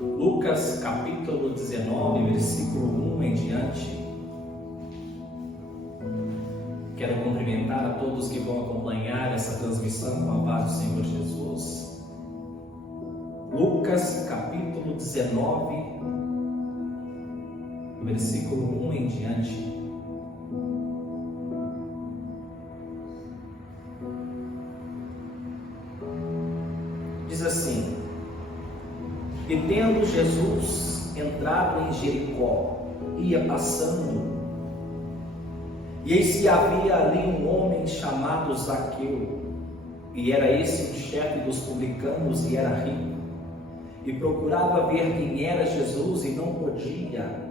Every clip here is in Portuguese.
Lucas capítulo 19, versículo 1 em diante. Quero cumprimentar a todos que vão acompanhar essa transmissão com a paz do Senhor Jesus. Lucas capítulo 19, versículo 1 em diante. Diz assim: E tendo Jesus entrado em Jericó, ia passando, e eis que havia ali um homem chamado Zaqueu, e era esse o chefe dos publicanos e era rico, e procurava ver quem era Jesus e não podia,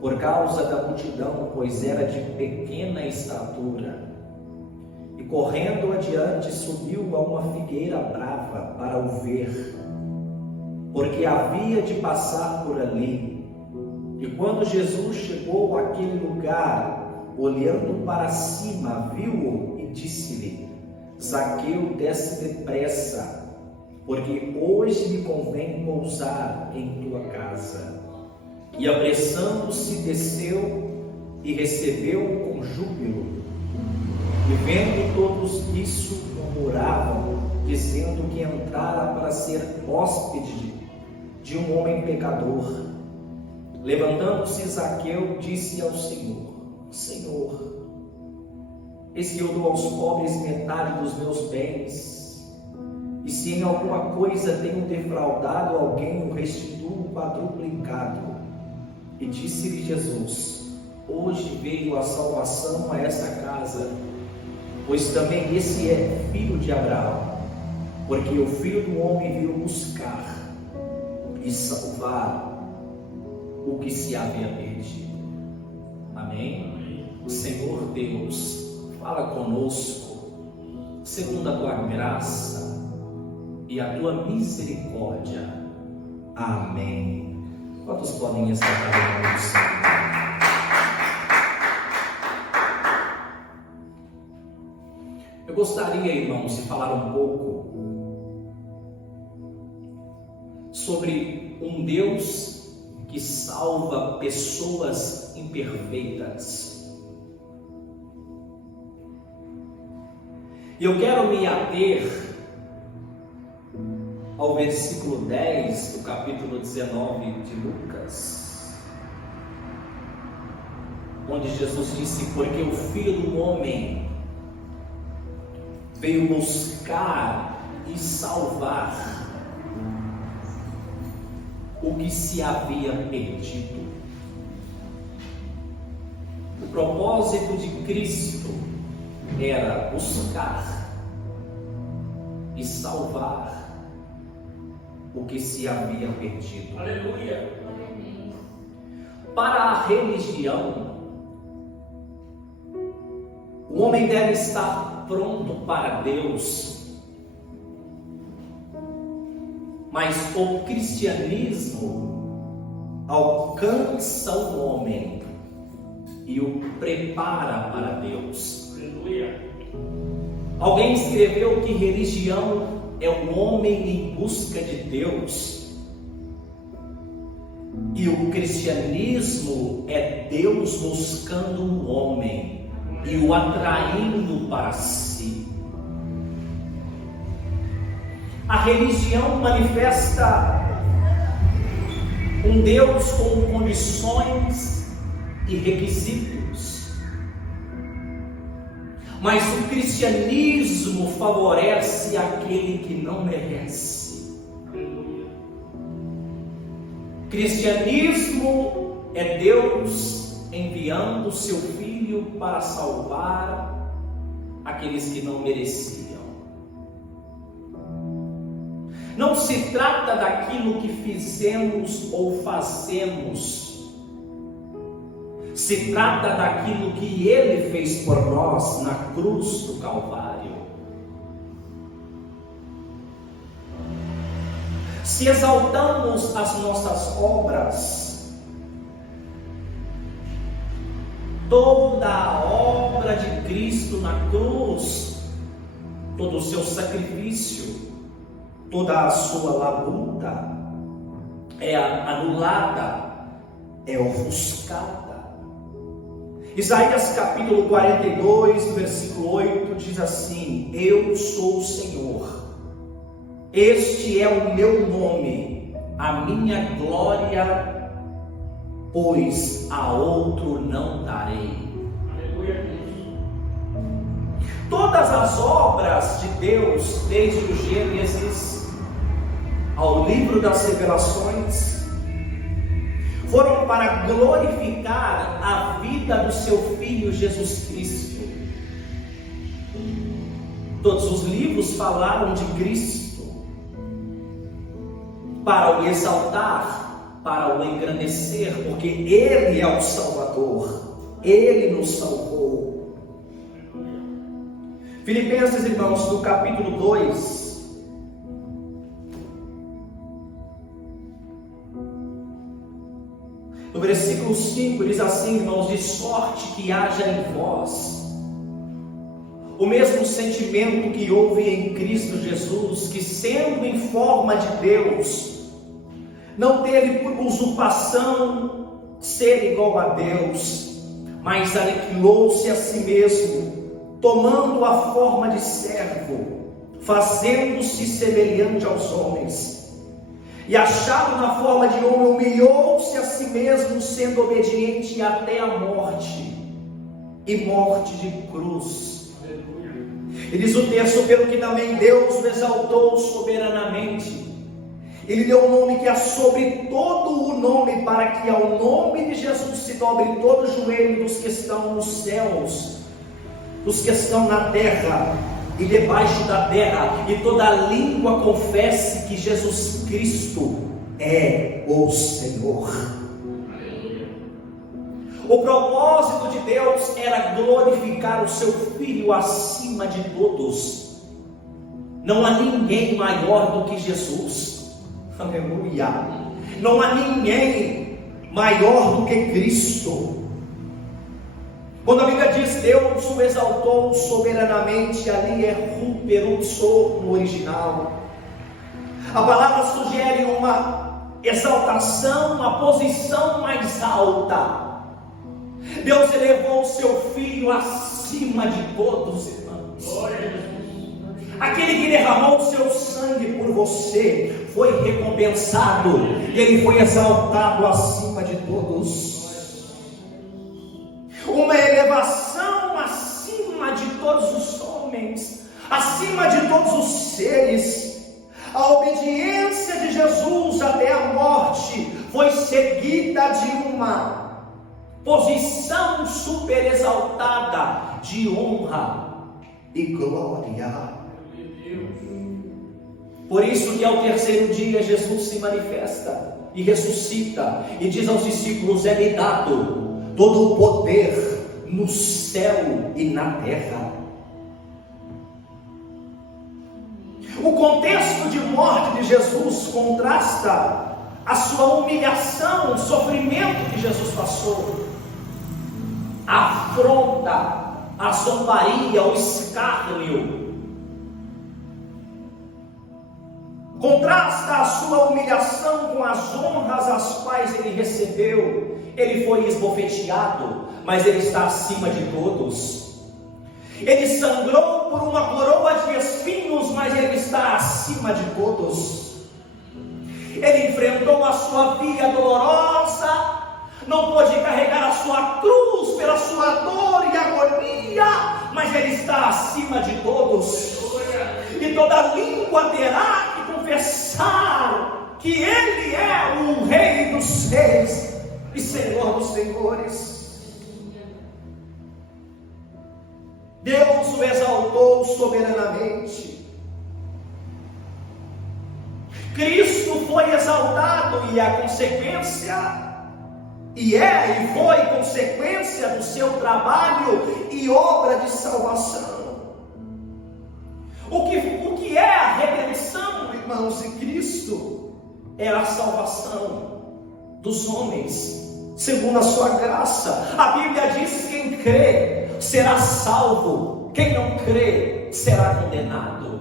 por causa da multidão, pois era de pequena estatura. E correndo adiante, subiu a uma figueira brava para o ver, porque havia de passar por ali. E quando Jesus chegou àquele lugar, olhando para cima, viu-o e disse-lhe: Zaqueu, desce depressa, porque hoje me convém pousar em tua casa. E apressando-se, desceu e recebeu-o com júbilo. E vendo todos isso, murmuravam, dizendo que entrara para ser hóspede de um homem pecador. Levantando-se Zaqueu, disse ao Senhor: Senhor, eis que eu dou aos pobres metade dos meus bens, e se em alguma coisa tenho defraudado alguém, o restituo quadruplicado. E disse-lhe Jesus: Hoje veio a salvação a esta casa, pois também esse é filho de Abraão, porque o Filho do Homem veio buscar e salvar o que se havia perdido. Amém? O Senhor Deus fala conosco segundo a tua graça e a tua misericórdia. Amém. Quantos podem exaltar o nome do Senhor? Eu gostaria, irmãos, de falar um pouco sobre um Deus que salva pessoas imperfeitas. E eu quero me ater ao versículo 10 do capítulo 19 de Lucas, onde Jesus disse: Porque o Filho do Homem veio buscar e salvar o que se havia perdido. O propósito de Cristo era buscar e salvar o que se havia perdido. Aleluia! Para a religião, o homem deve estar pronto para Deus, mas o cristianismo alcança o homem e o prepara para Deus. Aleluia. Alguém escreveu que religião é o homem em busca de Deus, e o cristianismo é Deus buscando o homem e o atraindo para si. A religião manifesta um Deus com condições e requisitos, mas o cristianismo favorece aquele que não merece. Cristianismo é Deus enviando o seu Filho para salvar aqueles que não mereciam. Não se trata daquilo que fizemos ou fazemos, se trata daquilo que Ele fez por nós na cruz do Calvário. Se exaltamos as nossas obras, toda a obra de Cristo na cruz, todo o seu sacrifício, toda a sua labuta, é anulada, é ofuscada. Isaías capítulo 42, versículo 8 diz assim: eu sou o Senhor, este é o meu nome, a minha glória, pois a outro não darei. Aleluia. Todas as obras de Deus, desde o Gênesis ao livro das Revelações, foram para glorificar a vida do seu Filho Jesus Cristo. Todos os livros falaram de Cristo para o exaltar, para o engrandecer, porque Ele é o Salvador, Ele nos salvou. Filipenses, irmãos, no capítulo 2, no versículo 5 diz assim, irmãos: de sorte que haja em vós o mesmo sentimento que houve em Cristo Jesus, que sendo em forma de Deus, não teve por usurpação ser igual a Deus, mas aniquilou-se a si mesmo, tomando a forma de servo, fazendo-se semelhante aos homens. E achado na forma de homem, humilhou-se a si mesmo, sendo obediente até a morte, e morte de cruz. E diz o texto: pelo que também Deus o exaltou soberanamente, Ele deu um nome que é sobre todo o nome, para que ao nome de Jesus se dobre todo o joelho dos que estão nos céus, dos que estão na terra e debaixo da terra, e toda língua confesse que Jesus Cristo é o Senhor. O propósito de Deus era glorificar o seu Filho acima de todos. Não há ninguém maior do que Jesus. Aleluia. Não há ninguém maior do que Cristo. Quando a Bíblia diz Deus o exaltou soberanamente, ali é ruperutso no original. A palavra sugere uma exaltação, uma posição mais alta. Deus elevou o seu Filho acima de todos, irmãos. Aquele que derramou o seu sangue por você foi recompensado, e ele foi exaltado acima de todos. Uma elevação acima de todos os homens, acima de todos os seres. A obediência de Jesus até a morte foi seguida de uma posição super exaltada de honra e glória. Por isso que ao terceiro dia Jesus se manifesta e ressuscita e diz aos discípulos: é-me dado todo o poder no céu e na terra. O contexto de morte de Jesus contrasta a sua humilhação, o sofrimento que Jesus passou, a afronta, a zombaria, o escárnio. Contrasta a sua humilhação com as honras as quais ele recebeu. Ele foi esbofeteado, mas ele está acima de todos. Ele sangrou por uma coroa de espinhos, mas ele está acima de todos. Ele enfrentou a sua via dolorosa, não pôde carregar a sua cruz pela sua dor e agonia, mas ele está acima de todos. E toda língua terá que confessar que ele é o Rei dos Reis e Senhor dos Senhores. Deus o exaltou soberanamente. Cristo foi exaltado, e a consequência, e foi consequência do seu trabalho e obra de salvação. O que é a redenção, irmãos, em Cristo? É a salvação dos homens, segundo a sua graça. A Bíblia diz: quem crê será salvo, quem não crê será condenado.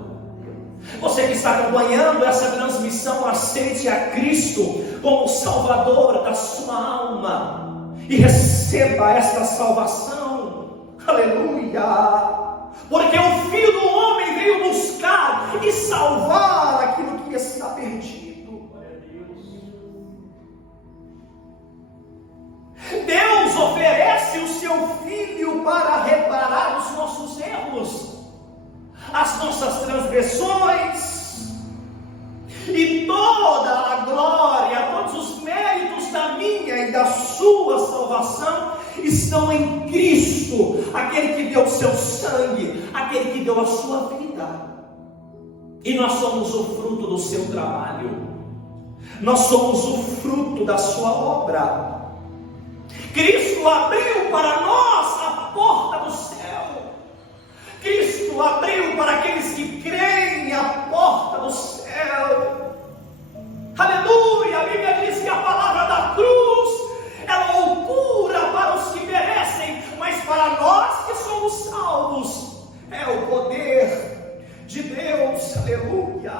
Você que está acompanhando essa transmissão, aceite a Cristo como Salvador da sua alma e receba esta salvação. Aleluia! Porque o Filho do Homem veio buscar e salvar aquilo que está perdido. Deus oferece o seu Filho para reparar os nossos erros, as nossas transgressões, e toda a glória, todos os méritos da minha e da sua salvação estão em Cristo, aquele que deu o seu sangue, aquele que deu a sua vida. E nós somos o fruto do seu trabalho, nós somos o fruto da sua obra. Cristo abriu para nós a porta do céu. Cristo abriu para aqueles que creem a porta do céu. Aleluia! A Bíblia diz que a palavra da cruz é loucura para os que perecem, mas para nós que somos salvos é o poder de Deus. Aleluia!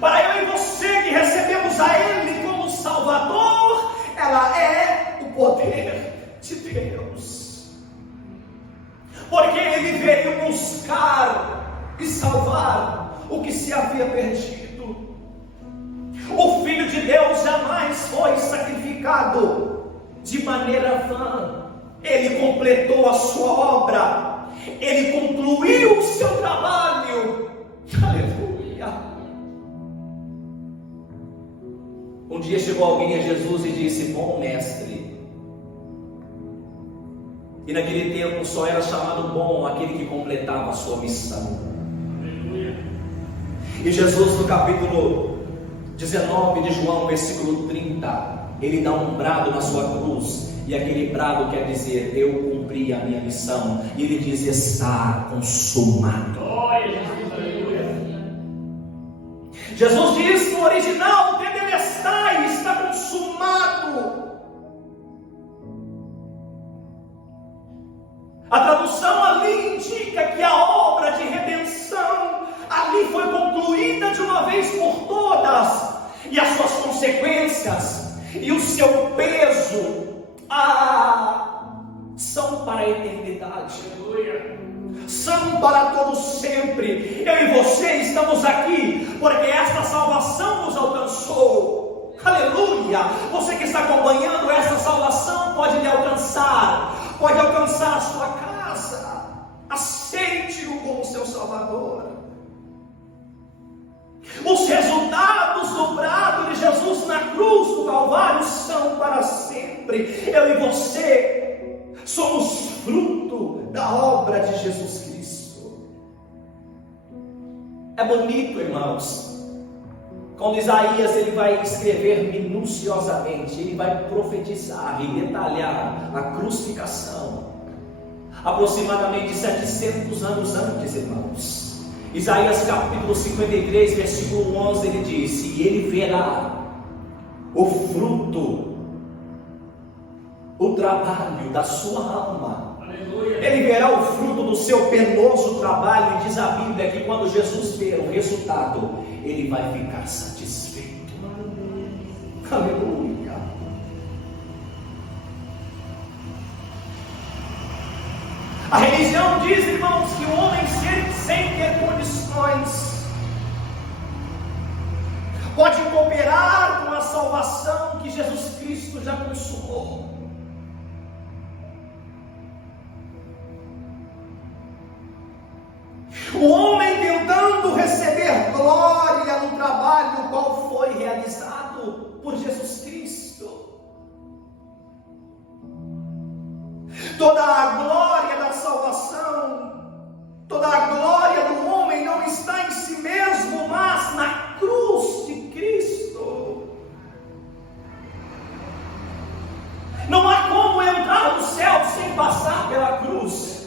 Para eu e você que recebemos a Ele como Salvador, ela é o poder de Deus, porque Ele veio buscar e salvar o que se havia perdido. O Filho de Deus jamais foi sacrificado de maneira vã. Ele completou a sua obra, Ele concluiu o seu trabalho. Aleluia! Um dia chegou alguém a Jesus e disse: bom mestre. E naquele tempo só era chamado bom aquele que completava a sua missão. Aleluia. E Jesus, no capítulo 19 de João, versículo 30, ele dá um brado na sua cruz, e aquele brado quer dizer: eu cumpri a minha missão. E ele diz: está consumado. Jesus diz no original: tetelestai, está consumado. A tradução ali indica que a obra de redenção ali foi concluída de uma vez por todas, e as suas consequências e o seu peso são para a eternidade. São para todos sempre. Eu e você estamos aqui porque esta salvação nos alcançou. Aleluia! Você que está acompanhando, esta salvação pode lhe alcançar, pode alcançar a sua casa. Aceite-o como seu Salvador. Os resultados do brado de Jesus na cruz do Calvário são para sempre. Eu e você somos fruto da obra de Jesus Cristo. É bonito, irmãos, quando Isaías ele vai escrever minuciosamente, ele vai profetizar e detalhar a crucificação, aproximadamente 700 anos antes, irmãos. Isaías capítulo 53, versículo 11, ele diz: e ele verá o fruto, o trabalho da sua alma. Aleluia. Ele verá o fruto do seu penoso trabalho. E diz a Bíblia que quando Jesus ver o resultado, ele vai ficar satisfeito. Aleluia. A religião diz, irmãos, que o homem sem ter condições pode cooperar com a salvação que Jesus Cristo já consumou. O homem tentando receber glória no trabalho qual foi realizado por Jesus Cristo. Toda a glória da salvação, toda a glória do homem não está em si mesmo, mas na cruz de Cristo. Não há como entrar no céu sem passar pela cruz.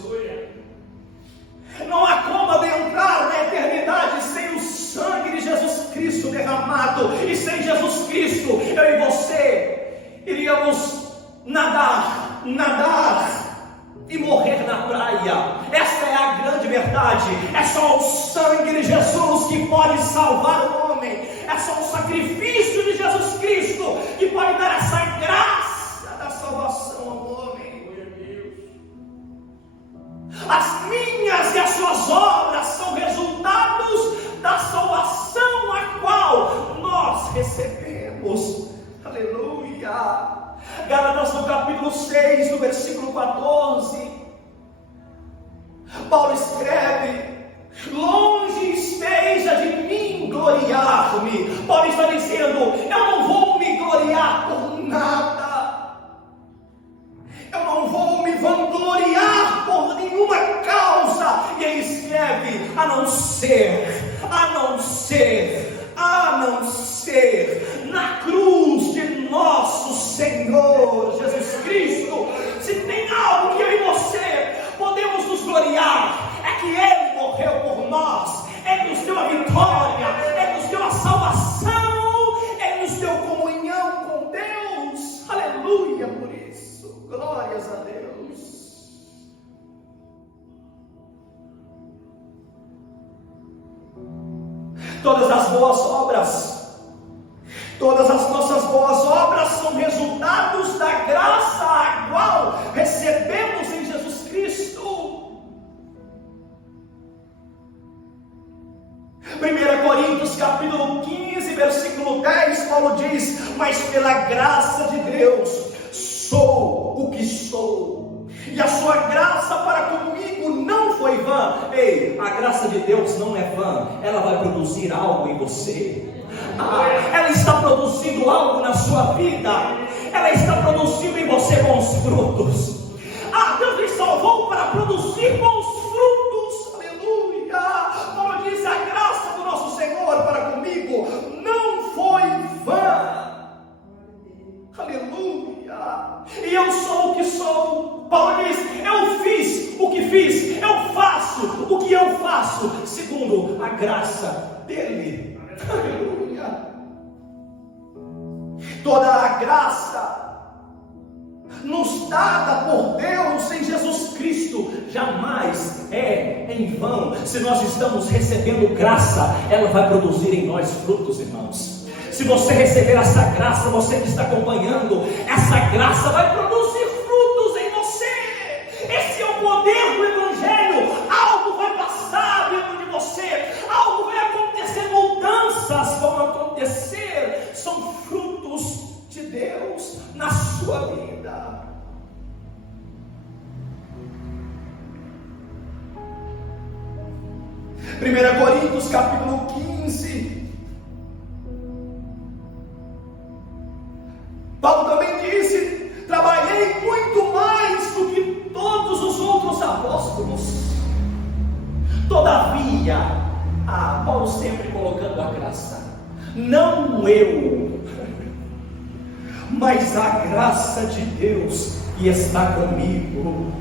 Não há como adentrar na eternidade sem o sangue de Jesus Cristo derramado. E sem Jesus Cristo, eu e você iríamos nadar e morrer na praia. Esta é a grande verdade. É só o sangue de Jesus que pode salvar o homem. É só o sacrifício de Jesus Cristo que pode dar essa graça da salvação ao homem. As minhas e as suas obras são resultados da salvação a qual nós recebemos. Aleluia. Gálatas no capítulo 6, no versículo 14, Paulo escreve: longe esteja de mim gloriar-me. Paulo está dizendo: eu não vou me gloriar por nada, eu não vou me vangloriar por nenhuma causa. E ele escreve: a não ser na cruz de nosso Senhor Jesus Cristo. Se tem algo que eu e você podemos nos gloriar, é que Ele morreu por nós, Ele nos deu a vitória, Ele nos deu a salvação, Ele nos deu comunhão com Deus. Aleluia por isso, glórias a Deus. Todas as boas obras, todas as nossas boas obras são resultados da graça a qual recebemos em Jesus Cristo. 1 Coríntios capítulo 15, versículo 10, Paulo diz: mas pela graça de Deus sou o que sou, e a sua graça para comigo não foi vã. Ei, a graça de Deus não é vã, ela vai produzir algo em você. Ela está produzindo algo na sua vida, ela está produzindo em você bons frutos. Deus me salvou para produzir bons frutos. Aleluia. Paulo diz: a graça do nosso Senhor para comigo não foi vã. Aleluia. E eu sou o que sou. Paulo diz: eu fiz o que fiz, eu faço o que eu faço segundo a graça dele. Aleluia. Toda a graça nos dada por Deus em Jesus Cristo jamais é em vão. Se nós estamos recebendo graça, ela vai produzir em nós frutos, irmãos. Se você receber essa graça, você que está acompanhando, essa graça vai produzir frutos em você. Esse é o poder do Evangelho. Algo vai passar dentro de você, algo vai acontecer, mudanças vão acontecer, são frutos de Deus na sua vida. Primeira Coríntios capítulo 15, Paulo também disse: trabalhei muito mais do que todos os outros apóstolos. Todavia, Paulo sempre colocando a graça, não eu, mas a graça de Deus que está comigo.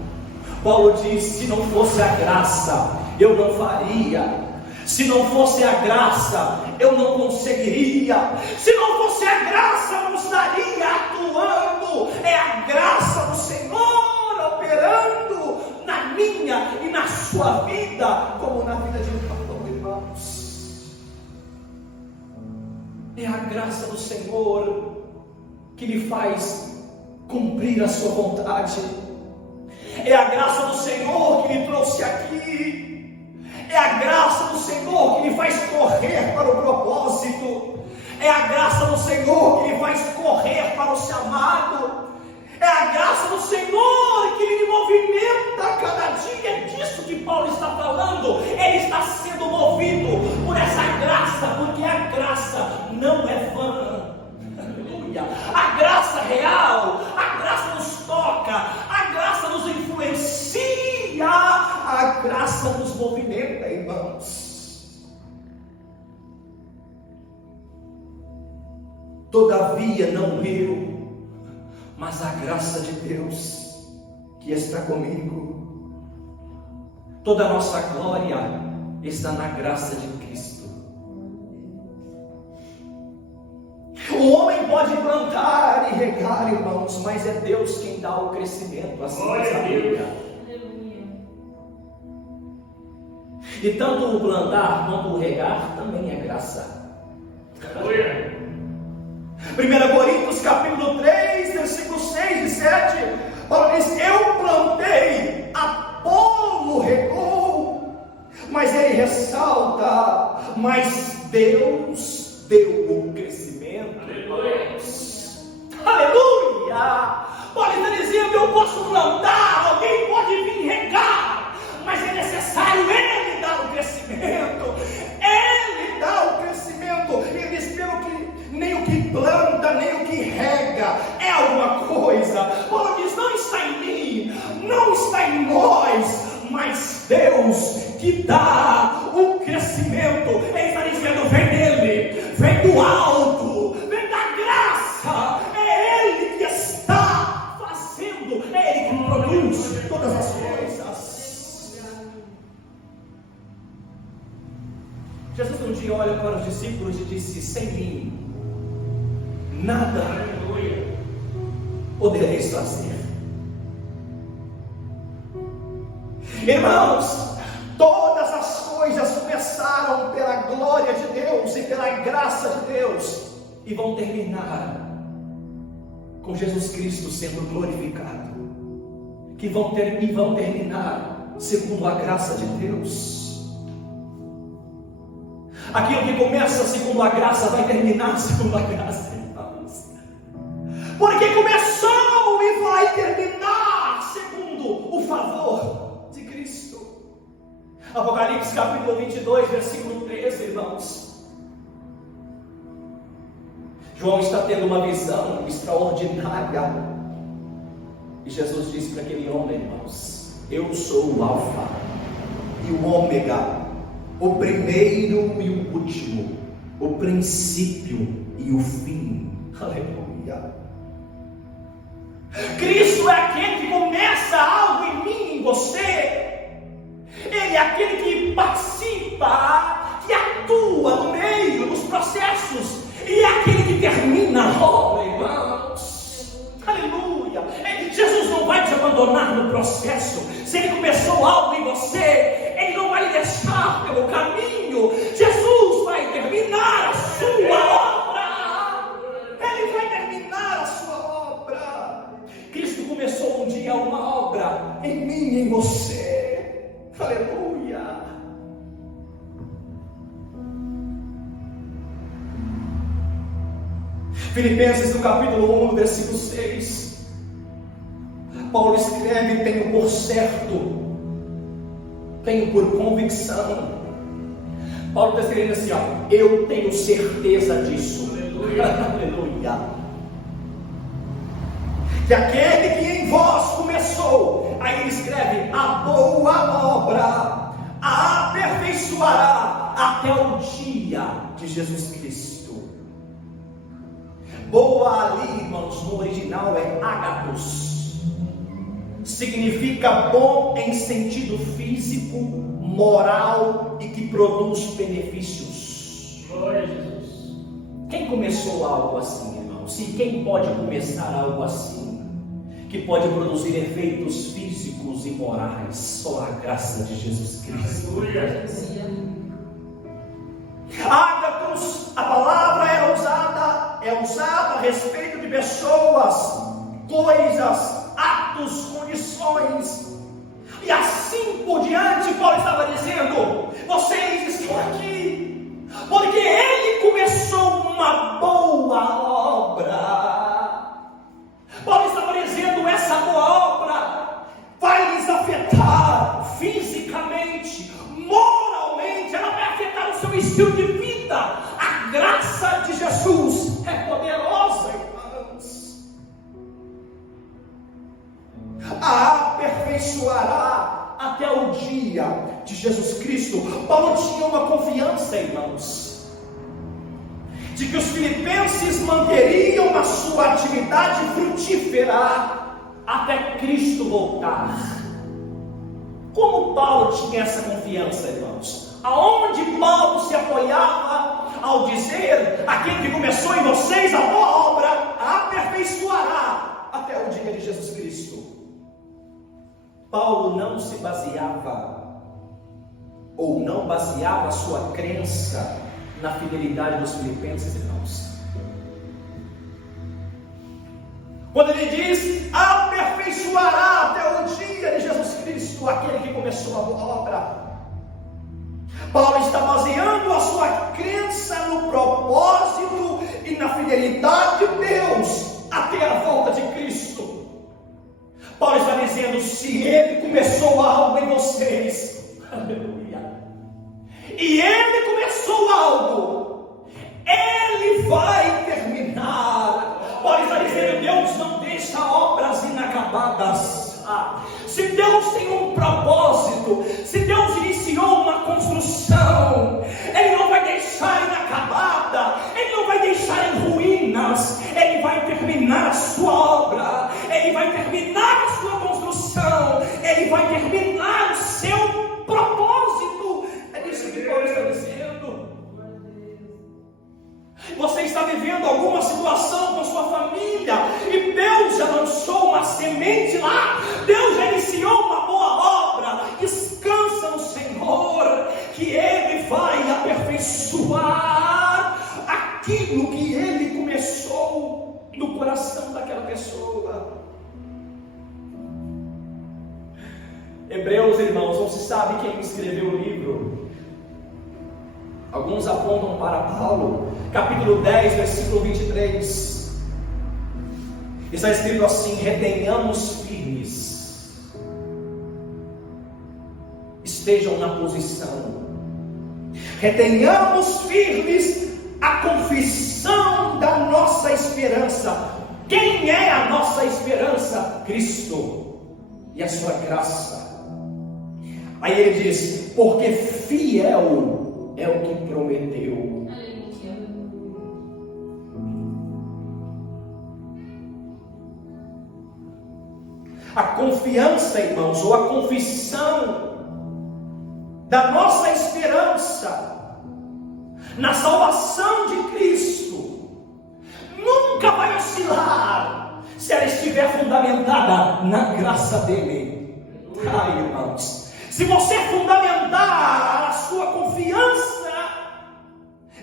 Paulo diz: se não fosse a graça, eu não faria. Se não fosse a graça, eu não conseguiria. Se não fosse a graça, eu não estaria atuando. É a graça do Senhor operando na minha e na sua vida, como na vida de um pastor, irmãos. É a graça do Senhor que lhe faz cumprir a sua vontade. É a graça do Senhor que lhe trouxe aqui. É a graça do Senhor que lhe faz correr para o propósito. É a graça do Senhor que lhe faz correr para o chamado. É a graça do Senhor que lhe movimenta cada dia. É disso que Paulo está falando. Ele está sendo movido por essa graça, porque a graça não é vã. Aleluia. A graça real, a graça nos toca, a graça nos influencia, a graça nos movimenta, irmãos. Todavia, não eu, mas a graça de Deus que está comigo. Toda a nossa glória está na graça de Cristo. O homem pode plantar e regar, irmãos, mas é Deus quem dá o crescimento, assim diz a Bíblia. E tanto o plantar quanto o regar também é graça. 1 Coríntios capítulo 3, versículos 6 e 7, Paulo diz: eu plantei, Apolo regou, mas ele ressalta, mas Deus deu o crescimento. Aleluia! Paulo está dizendo: eu posso plantar, alguém pode vir regar, mas é necessário Ele dar o crescimento. Ele dá o crescimento. Ele diz: pelo que nem o que planta, nem o que rega é alguma coisa. Paulo diz: não está em mim, não está em nós, mas Deus que dá o crescimento. Ele está dizendo: vem dele, vem do alto, vem da graça. É Ele que está fazendo, é Ele que produz todas as coisas. Jesus um dia olha para os discípulos e disse: sem mim nada podereis fazer. Irmãos, todas as coisas começaram pela glória de Deus e pela graça de Deus, e vão terminar com Jesus Cristo sendo glorificado, e vão terminar segundo a graça de Deus. Aquilo que começa segundo a graça vai terminar segundo a graça, irmãos. Porque começou e vai terminar segundo o favor de Cristo. Apocalipse capítulo 22, versículo 13, irmãos. João está tendo uma visão extraordinária. E Jesus disse para aquele homem: irmãos, eu sou o Alfa e o Ômega, o primeiro e o último, o princípio e o fim. Aleluia. Cristo é aquele que começa algo em mim, em você. Ele é aquele que participa, que atua no meio, nos processos, e é aquele que termina a obra, irmãos. Aleluia. Jesus não vai te abandonar no processo. Se Ele começou algo em você, Ele não vai lhe deixar pelo caminho. Jesus vai terminar a sua obra. Ele vai terminar a sua obra. Cristo começou um dia uma obra em mim e em você. Aleluia. Filipenses no capítulo 1, versículo 6, Paulo escreve: tenho por certo, tenho por convicção. Paulo está escrevendo assim, eu tenho certeza disso. Aleluia. Aleluia. Que aquele que em vós começou, aí ele escreve: a boa obra a aperfeiçoará até o dia de Jesus Cristo. Boa ali, irmãos, no original é agathos. Significa bom em sentido físico, moral e que produz benefícios. Glória a Jesus. Quem começou algo assim, irmãos? E quem pode começar algo assim? Que pode produzir efeitos físicos e morais? Só a graça de Jesus Cristo. Aleluia. Agathos, a palavra é usada a respeito de pessoas, coisas, atos, condições, e assim por diante. Paulo estava dizendo: vocês estão aqui porque Ele começou uma boa obra. Paulo estava dizendo: essa boa obra vai lhes afetar fisicamente, moralmente, ela vai afetar o seu estilo de vida. A graça de Jesus é poderosa, irmãos. A aperfeiçoará até o dia de Jesus Cristo. Paulo tinha uma confiança, irmãos, de que os filipenses manteriam a sua atividade frutífera até Cristo voltar. Como Paulo tinha essa confiança, irmãos? Aonde Paulo se apoiava ao dizer: aquele que começou em vocês a boa obra a aperfeiçoará até o dia de Jesus Cristo? Paulo não se baseava ou não baseava a sua crença na fidelidade dos filipenses, irmãos. Quando ele diz, aperfeiçoará até o dia de Jesus Cristo aquele que começou a boa obra, Paulo está baseando a sua crença no propósito e na fidelidade de Deus até a volta de Cristo. Paulo está dizendo, se ele começou algo em vocês, aleluia, e ele começou algo, ele vai terminar. Paulo está dizendo, Deus não deixa obras inacabadas. Se Deus tem um propósito, se Deus iniciou uma construção, Ele não vai deixar inacabada, Ele não vai deixar em ruínas, Ele vai terminar a sua obra, Ele vai terminar a sua construção, Ele vai terminar o seu propósito. É isso que Paulo está dizendo. Você está vivendo alguma situação com sua família e Deus já lançou uma semente lá, Deus já iniciou uma boa obra. Descansa no Senhor, que Ele vai aperfeiçoar aquilo que Ele começou no coração daquela pessoa. Hebreus, irmãos, não se sabe quem escreveu o livro. Alguns apontam para Paulo, capítulo 10, versículo 23. Está escrito assim: retenhamos firmes, estejam na posição, retenhamos firmes a confissão da nossa esperança. Quem é a nossa esperança? Cristo e a sua graça. Aí ele diz, porque fiel é o que prometeu. A confiança, irmãos, ou a confissão da nossa esperança na salvação de Cristo nunca vai oscilar se ela estiver fundamentada na graça dele. Ai, irmãos, se você fundamentar a sua confiança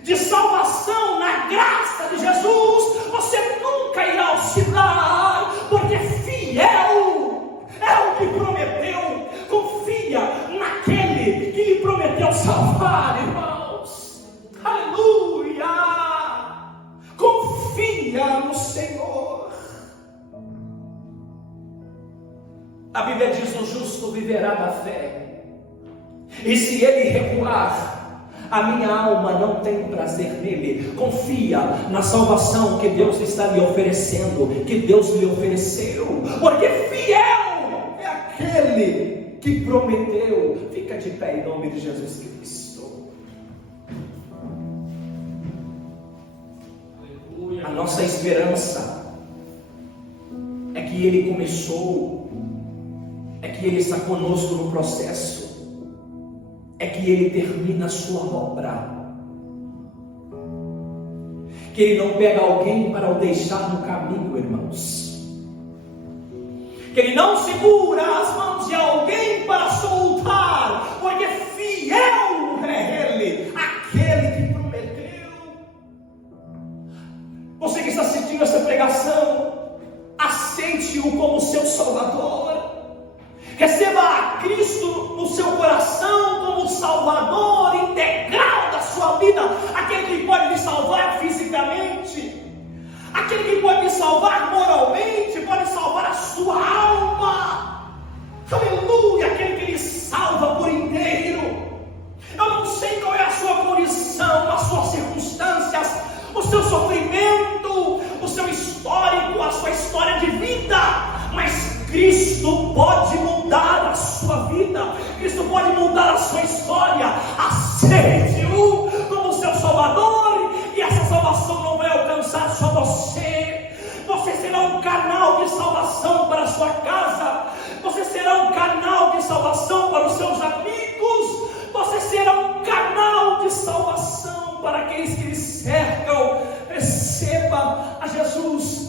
de salvação na graça de Jesus, você nunca irá oscilar, porque fiel é o que prometeu. Confia naquele que lhe prometeu salvar, irmãos. Aleluia! Confia no Senhor. A Bíblia diz, o justo viverá da fé, e se ele recuar, a minha alma não tem prazer nele. Confia na salvação que Deus está lhe oferecendo, que Deus lhe ofereceu, porque fiel é aquele que prometeu. Fica de pé em nome de Jesus Cristo. A nossa esperança é que Ele começou, é que Ele está conosco no processo, é que Ele termina a sua obra, que Ele não pega alguém para o deixar no caminho, irmãos, que Ele não segura as mãos de alguém para soltar, porque fiel é Ele, aquele que prometeu. Você que está assistindo essa pregação, aceite-o como seu Salvador. Receba a Cristo no seu coração como Salvador integral da sua vida, aquele que pode lhe salvar fisicamente, aquele que pode lhe salvar moralmente, pode salvar a sua alma. Aleluia! Aquele que lhe salva por inteiro. Eu não sei qual é a sua condição, as suas circunstâncias, o seu sofrimento, o seu histórico, a sua história de vida, mas Cristo pode mudar a sua vida, Cristo pode mudar a sua história. Aceite-o como seu Salvador, e essa salvação não vai alcançar só você. Você será um canal de salvação para a sua casa, você será um canal de salvação para os seus amigos, você será um canal de salvação para aqueles que lhe cercam. Receba a Jesus